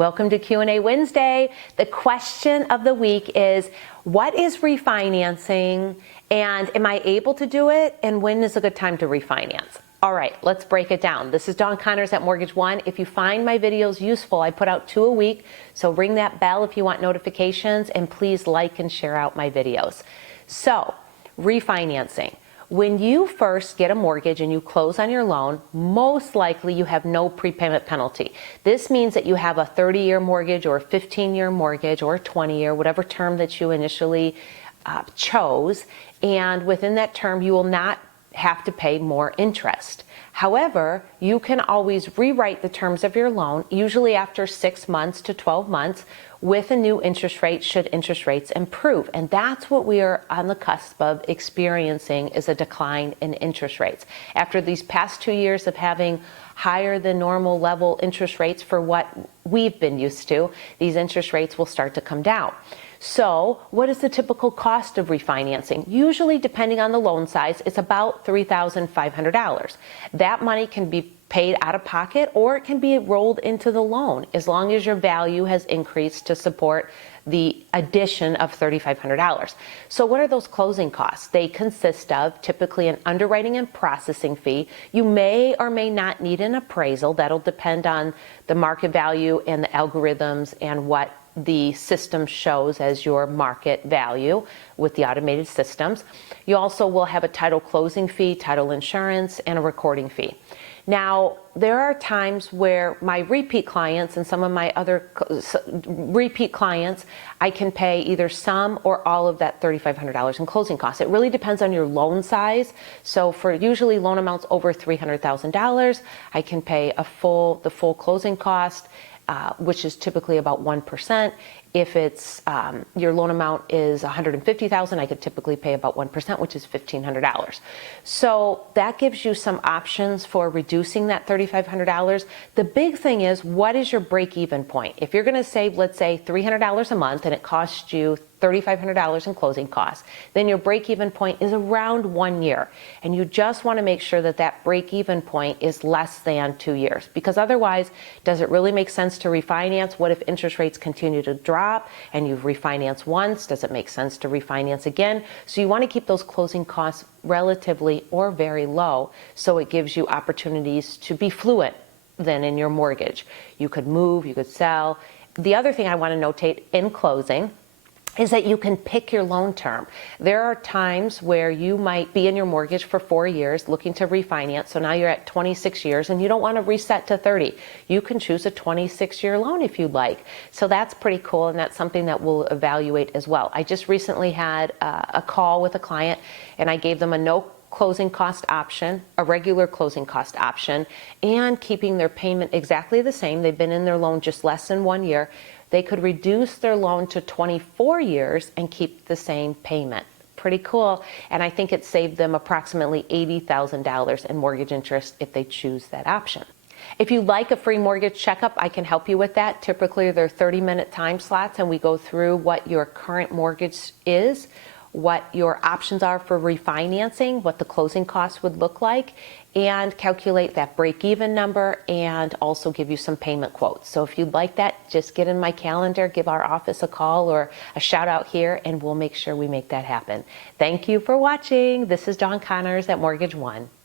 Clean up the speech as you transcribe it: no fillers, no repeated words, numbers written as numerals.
Welcome to Q&A Wednesday. The question of the week is, what is refinancing, and am I able to do it, and when is a good time to refinance? All right, let's break it down. This is Dawn Connors at Mortgage One. If you find my videos useful, I put out 2 a week, so ring that bell if you want notifications, and please like and share out my videos. So, refinancing. When you first get a mortgage and you close on your loan, most likely you have no prepayment penalty. This means that you have a 30-year mortgage or a 15-year mortgage or a 20-year, whatever term that you initially chose, and within that term you will not have to pay more interest. However, you can always rewrite the terms of your loan, usually after 6 months to 12 months, with a new interest rate should interest rates improve. And that's what we are on the cusp of experiencing, is a decline in interest rates. After these past 2 years of having higher than normal level interest rates for what we've been used to, these interest rates will start to come down. So what is the typical cost of refinancing? Usually, depending on the loan size, it's about $3,500. That money can be paid out of pocket, or it can be rolled into the loan as long as your value has increased to support the addition of $3,500. So what are those closing costs? They consist of typically an underwriting and processing fee. You may or may not need an appraisal. That'll depend on the market value and the algorithms and what the system shows as your market value with the automated systems. You also will have a title closing fee, title insurance, and a recording fee. Now, there are times where my repeat clients and some of my other repeat clients, I can pay either some or all of that $3,500 in closing costs. It really depends on your loan size. So for usually loan amounts over $300,000, I can pay the full closing cost, which is typically about 1%. If it's your loan amount is $150,000, I could typically pay about 1%, which is $1,500. So that gives you some options for reducing that $3,500. The big thing is, what is your break-even point? If you're going to save, let's say, $300 a month, and it costs you $3,500 in closing costs, then your break-even point is around 1 year. And you just want to make sure that that break-even point is less than 2 years. Because otherwise, does it really make sense to refinance? What if interest rates continue to drop and you've refinanced once? Does it make sense to refinance again? So you want to keep those closing costs relatively or very low, so it gives you opportunities to be fluent then in your mortgage. You could move, you could sell. The other thing I want to notate in closing is that you can pick your loan term. There are times where you might be in your mortgage for 4 years looking to refinance, so now you're at 26 years and you don't want to reset to 30. You can choose a 26-year loan if you'd like. So that's pretty cool, and that's something that we'll evaluate as well. I just recently had a call with a client, and I gave them a no closing cost option, a regular closing cost option, and keeping their payment exactly the same. They've been in their loan just less than 1 year. They could reduce their loan to 24 years and keep the same payment. Pretty cool. And I think it saved them approximately $80,000 in mortgage interest if they choose that option. If you'd like a free mortgage checkup, I can help you with that. Typically, they're 30-minute time slots, and we go through what your current mortgage is, what your options are for refinancing, what the closing costs would look like, and calculate that break-even number, and also give you some payment quotes. So if you'd like that, just get in my calendar, give our office a call or a shout out here, and we'll make sure we make that happen. Thank you for watching. This is Dawn Connors at Mortgage One.